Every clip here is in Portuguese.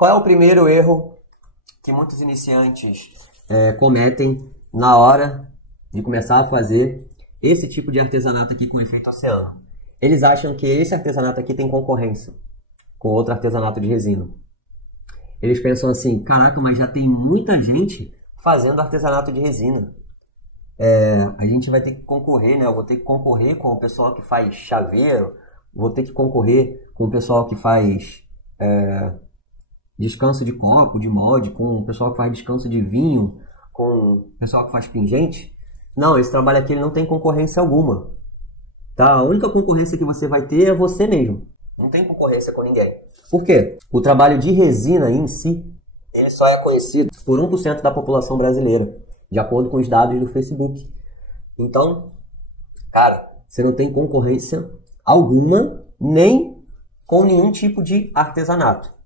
Qual é o primeiro erro que muitos iniciantes cometem na hora de começar a fazer esse tipo de artesanato aqui com efeito oceano? Eles acham que esse artesanato aqui tem concorrência com outro artesanato de resina. Eles pensam assim, caraca, mas já tem muita gente fazendo artesanato de resina. A gente vai ter que concorrer, né? Eu vou ter que concorrer com o pessoal que faz chaveiro, vou ter que concorrer com o pessoal que faz descanso de copo, de molde, com o pessoal que faz descanso de vinho, com o pessoal que faz pingente. Não, esse trabalho aqui ele não tem concorrência alguma. Tá? A única concorrência que você vai ter é você mesmo. Não tem concorrência com ninguém. Por quê? O trabalho de resina em si, ele só é conhecido por 1% da população brasileira, de acordo com os dados do Facebook. Então, cara, você não tem concorrência alguma, nem com nenhum tipo de artesanato.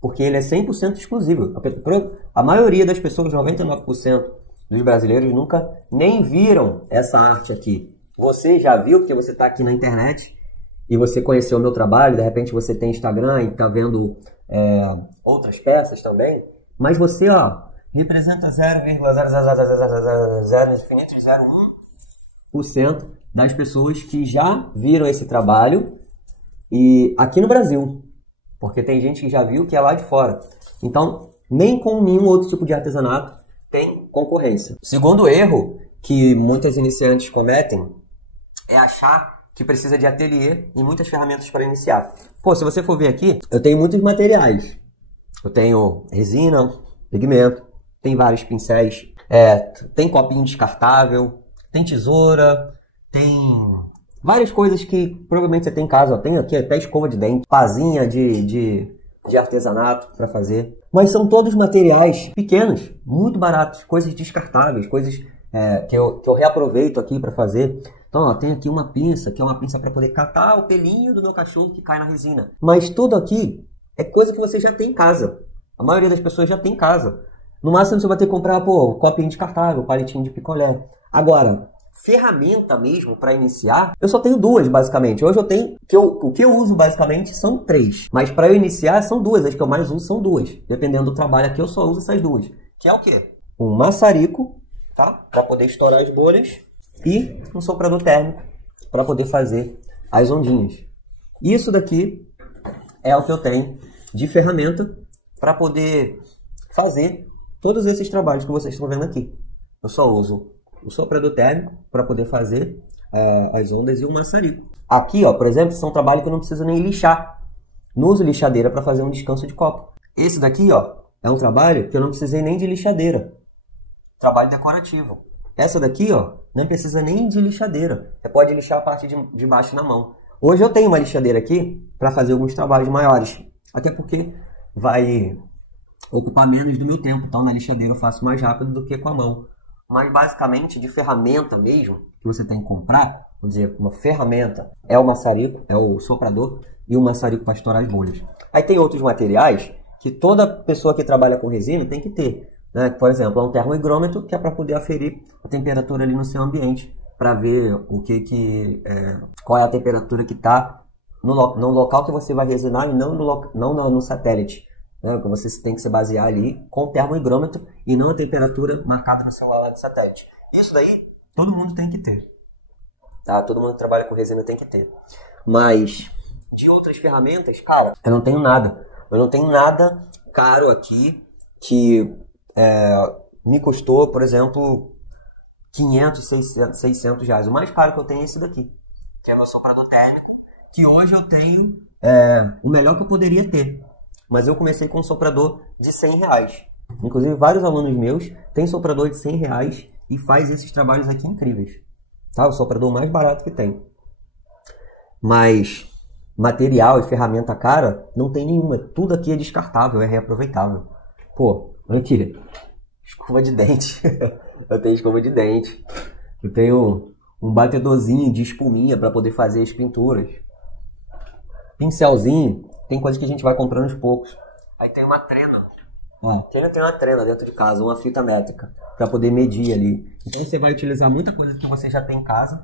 Porque ele é 100% exclusivo. A maioria das pessoas, 99% dos brasileiros, nunca nem viram essa arte aqui. Você já viu, porque você está aqui na internet e você conheceu o meu trabalho, de repente você tem Instagram e está vendo outras peças também, mas você, representa 0,00001% das pessoas que já viram esse trabalho e aqui no Brasil, porque tem gente que já viu que é lá de fora. Então, nem com nenhum outro tipo de artesanato tem concorrência. O segundo erro que muitos iniciantes cometem é achar que precisa de ateliê e muitas ferramentas para iniciar. Pô, se você for ver aqui, eu tenho muitos materiais. Eu tenho resina, pigmento, tem vários pincéis, tem copinho descartável, tem tesoura, tem várias coisas que provavelmente você tem em casa. Tem aqui até escova de dente, pazinha de artesanato para fazer. Mas são todos materiais pequenos, muito baratos, coisas descartáveis, coisas que eu reaproveito aqui para fazer. Então, tem aqui uma pinça, que é uma pinça para poder catar o pelinho do meu cachorro que cai na resina. Mas tudo aqui é coisa que você já tem em casa. A maioria das pessoas já tem em casa. No máximo você vai ter que comprar, copinho descartável, palitinho de picolé. Agora, ferramenta mesmo para iniciar, eu só tenho duas, basicamente. Hoje eu tenho, o que eu uso basicamente são 3. Mas para eu iniciar são 2, as que eu mais uso são 2. Dependendo do trabalho aqui eu só uso essas 2. Que é o quê? Um maçarico, tá? Para poder estourar as bolhas. E um soprador térmico para poder fazer as ondinhas. Isso daqui é o que eu tenho de ferramenta para poder fazer todos esses trabalhos que vocês estão vendo aqui. Eu só uso o soprador térmico para poder fazer as ondas e o maçarico. Aqui, por exemplo, são trabalhos que eu não preciso nem lixar. Não uso lixadeira para fazer um descanso de copo. Esse daqui, é um trabalho que eu não precisei nem de lixadeira. Trabalho decorativo. Essa daqui, não precisa nem de lixadeira. Você pode lixar a parte de baixo na mão. Hoje eu tenho uma lixadeira aqui para fazer alguns trabalhos maiores. Até porque vai ocupar menos do meu tempo. Então na lixadeira eu faço mais rápido do que com a mão. Mas basicamente de ferramenta mesmo, que você tem que comprar, vou dizer, uma ferramenta é o maçarico, é o soprador e o maçarico para estourar as bolhas. Aí tem outros materiais que toda pessoa que trabalha com resina tem que ter. Né? Por exemplo, um termohigrômetro que é para poder aferir a temperatura ali no seu ambiente, para ver qual é a temperatura que está no local que você vai resinar e não no satélite. Né? Você tem que se basear ali com o termohigrômetro e não a temperatura marcada no celular lá do satélite. Isso daí todo mundo tem que ter. Tá? Todo mundo que trabalha com resina tem que ter. Mas de outras ferramentas, cara, eu não tenho nada. Eu não tenho nada caro aqui que me custou, por exemplo, 500, 600 reais. O mais caro que eu tenho é esse daqui, que é meu soprador térmico, que hoje eu tenho o melhor que eu poderia ter. Mas eu comecei com um soprador de 100 reais. Inclusive, vários alunos meus têm soprador de 100 reais e faz esses trabalhos aqui incríveis. Tá? O soprador mais barato que tem. Mas material e ferramenta cara, não tem nenhuma. Tudo aqui é descartável, é reaproveitável. Olha aqui, escova de dente. Eu tenho escova de dente. Eu tenho um batedorzinho de espuminha para poder fazer as pinturas. Pincelzinho, tem coisa que a gente vai comprando aos poucos. Aí tem uma trena. Quem não tem uma trena dentro de casa, uma fita métrica, para poder medir ali. Então você vai utilizar muita coisa que você já tem em casa.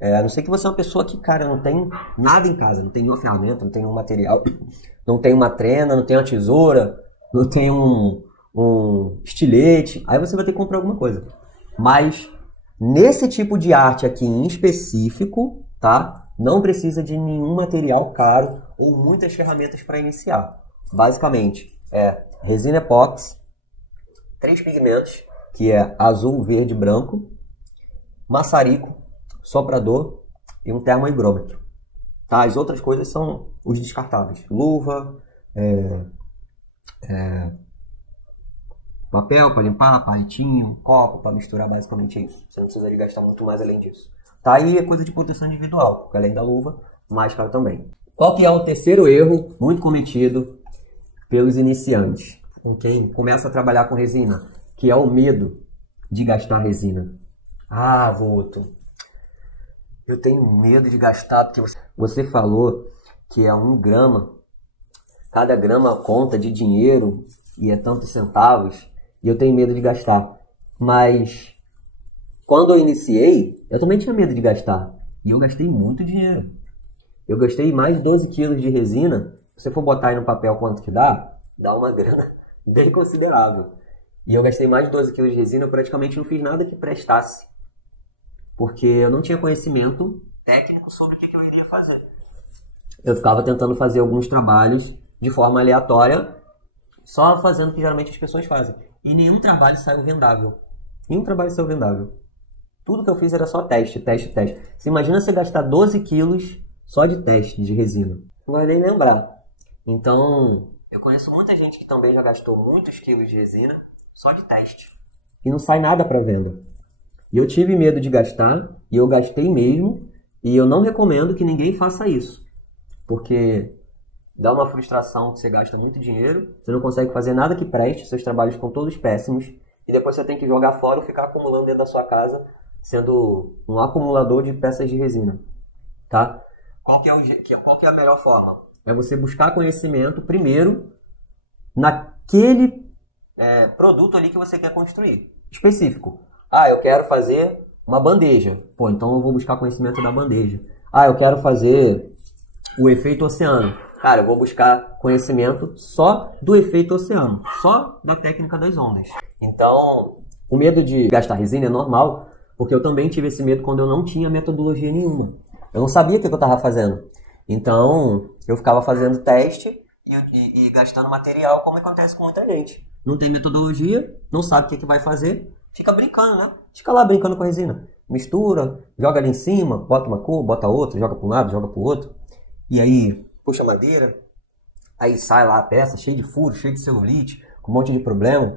A não ser que você é uma pessoa que, cara, não tem nada em casa, não tem nenhuma ferramenta, não tem nenhum material, não tem uma trena, não tem uma tesoura, não tem um estilete, aí você vai ter que comprar alguma coisa. Mas nesse tipo de arte aqui em específico, tá? Não precisa de nenhum material caro ou muitas ferramentas para iniciar. Basicamente, é resina epóxi, 3 pigmentos, que é azul, verde e branco, maçarico, soprador e um termohigrômetro. Tá? As outras coisas são os descartáveis. Luva, papel para limpar, palitinho, copo para misturar, basicamente isso. Você não precisaria gastar muito mais além disso. Tá? E é coisa de proteção individual, além da luva, máscara também. Qual que é o terceiro erro muito cometido pelos iniciantes? Quem começa a trabalhar com resina, que é o medo de gastar resina. Ah, Voto, eu tenho medo de gastar, porque você falou que é 1 grama. Cada grama conta de dinheiro e é tantos centavos. E eu tenho medo de gastar. Mas quando eu iniciei, eu também tinha medo de gastar. E eu gastei muito dinheiro. Eu gastei mais de 12 quilos de resina. Se você for botar aí no papel quanto que dá, dá uma grana bem considerável. E eu gastei mais de 12 quilos de resina, eu praticamente não fiz nada que prestasse. Porque eu não tinha conhecimento técnico sobre o que eu iria fazer. Eu ficava tentando fazer alguns trabalhos de forma aleatória, só fazendo o que geralmente as pessoas fazem. E nenhum trabalho saiu vendável. Nenhum trabalho saiu vendável. Tudo que eu fiz era só teste, teste, teste. Você imagina você gastar 12 quilos só de teste de resina. Não vai nem lembrar. Então, eu conheço muita gente que também já gastou muitos quilos de resina só de teste. E não sai nada para venda. E eu tive medo de gastar, e eu gastei mesmo, e eu não recomendo que ninguém faça isso. Porque dá uma frustração que você gasta muito dinheiro, você não consegue fazer nada que preste, seus trabalhos ficam todos péssimos, e depois você tem que jogar fora ou ficar acumulando dentro da sua casa, sendo um acumulador de peças de resina. Tá? Qual que é a melhor forma? É você buscar conhecimento primeiro naquele produto ali que você quer construir. Específico. Ah, eu quero fazer uma bandeja. Pô, então eu vou buscar conhecimento da bandeja. Ah, eu quero fazer o efeito oceano. Cara, eu vou buscar conhecimento só do efeito oceano. Só da técnica das ondas. Então, o medo de gastar resina é normal, porque eu também tive esse medo quando eu não tinha metodologia nenhuma. Eu não sabia o que eu estava fazendo. Então, eu ficava fazendo teste e gastando material, como acontece com muita gente. Não tem metodologia, não sabe o que vai fazer, fica brincando, né? Fica lá brincando com a resina. Mistura, joga ali em cima, bota uma cor, bota outra, joga para um lado, joga para o outro. E aí, puxa a madeira, aí sai lá a peça cheia de furo, cheia de celulite, com um monte de problema.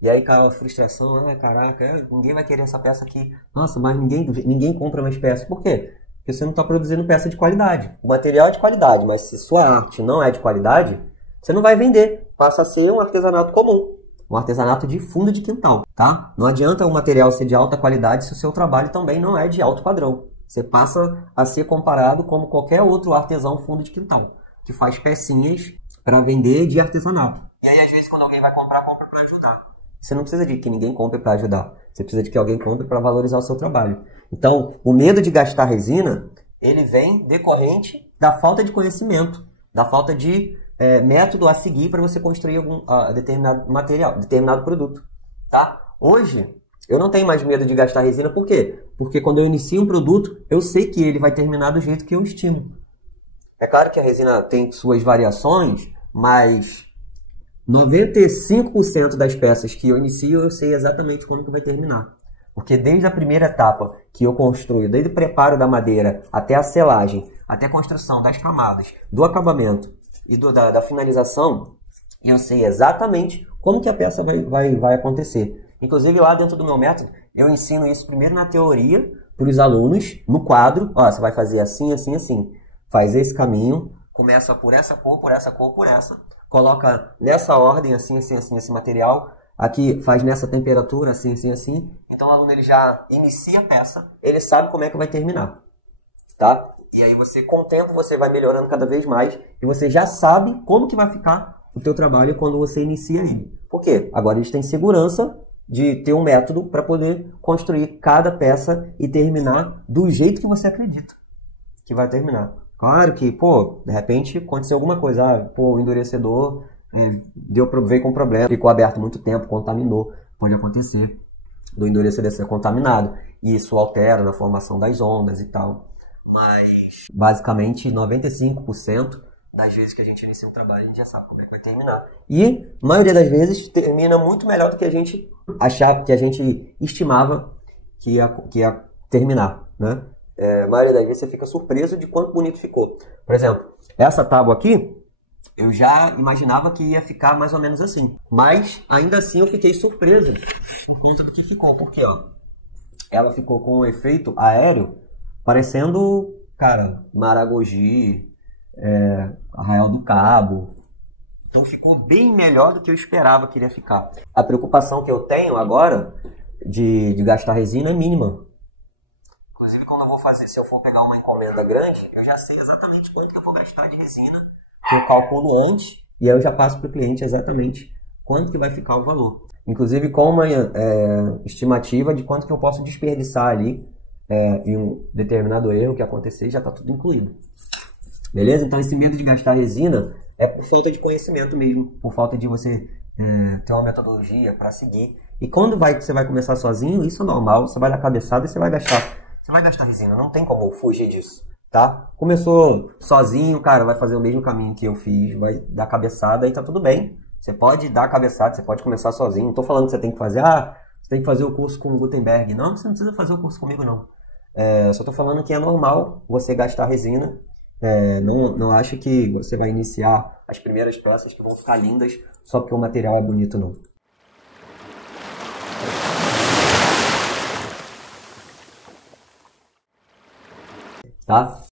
E aí cai a frustração, caraca, ninguém vai querer essa peça aqui. Nossa, mas ninguém compra mais peças. Por quê? Porque você não está produzindo peça de qualidade. O material é de qualidade, mas se sua arte não é de qualidade, você não vai vender. Passa a ser um artesanato comum. Um artesanato de fundo de quintal, tá? Não adianta o material ser de alta qualidade se o seu trabalho também não é de alto padrão. Você passa a ser comparado como qualquer outro artesão fundo de quintal, que faz pecinhas para vender de artesanato. E aí, às vezes, quando alguém vai compra para ajudar. Você não precisa de que ninguém compre para ajudar. Você precisa de que alguém compre para valorizar o seu trabalho. Então, o medo de gastar resina, ele vem decorrente da falta de conhecimento, da falta de método a seguir para você construir algum determinado material, determinado produto. Tá? Hoje, eu não tenho mais medo de gastar resina. Por quê? Porque quando eu inicio um produto, eu sei que ele vai terminar do jeito que eu estimo. É claro que a resina tem suas variações, mas 95% das peças que eu inicio, eu sei exatamente quando que vai terminar. Porque desde a primeira etapa que eu construo, desde o preparo da madeira até a selagem, até a construção das camadas, do acabamento e da finalização, eu sei exatamente como que a peça vai acontecer. Inclusive lá dentro do meu método, eu ensino isso primeiro na teoria para os alunos, no quadro. Ó, você vai fazer assim, assim, assim. Faz esse caminho, começa por essa cor, por essa cor, por essa. Coloca nessa ordem, assim, assim, assim, esse material. Aqui faz nessa temperatura, assim, assim, assim. Então o aluno ele já inicia a peça, ele sabe como é que vai terminar. Tá? E aí você, com o tempo, você vai melhorando cada vez mais e você já sabe como que vai ficar o teu trabalho quando você inicia ele. Por quê? Agora a gente tem segurança de ter um método para poder construir cada peça e terminar do jeito que você acredita que vai terminar. Claro que, de repente aconteceu alguma coisa, o endurecedor veio com problema, ficou aberto muito tempo, contaminou, pode acontecer do endurecer ser contaminado, e isso altera na formação das ondas e tal, mas basicamente 95% das vezes que a gente inicia um trabalho, a gente já sabe como é que vai terminar. E a maioria das vezes termina muito melhor do que a gente achava, que a gente estimava que ia terminar, né? A maioria das vezes você fica surpreso de quanto bonito ficou. Por exemplo, essa tábua aqui, eu já imaginava que ia ficar mais ou menos assim. Mas, ainda assim, eu fiquei surpreso por conta do que ficou. Porque, ó, ela ficou com um efeito aéreo parecendo, cara, Maragogi, Arraial do Cabo. Então, ficou bem melhor do que eu esperava que iria ficar. A preocupação que eu tenho agora de gastar resina é mínima. Inclusive, quando eu vou fazer, se eu for pegar uma encomenda grande, eu já sei exatamente quanto que eu vou gastar de resina, que eu calculo antes, e aí eu já passo para o cliente exatamente quanto que vai ficar o valor. Inclusive com uma estimativa de quanto que eu posso desperdiçar ali em um determinado erro que acontecer, já está tudo incluído. Beleza? Então esse medo de gastar resina é por falta de conhecimento mesmo, por falta de você ter uma metodologia para seguir. E quando você vai começar sozinho, isso é normal, você vai dar cabeçada e você vai gastar resina, não tem como fugir disso. Tá? Começou sozinho, cara, vai fazer o mesmo caminho que eu fiz, vai dar cabeçada e tá tudo bem. Você pode dar cabeçada, você pode começar sozinho. Não tô falando que você tem que fazer, você tem que fazer o curso com o Gutenberg. Não, você não precisa fazer o curso comigo, não. Só tô falando que é normal você gastar resina. Não acho que você vai iniciar as primeiras peças que vão ficar lindas só porque o material é bonito, não. Tá?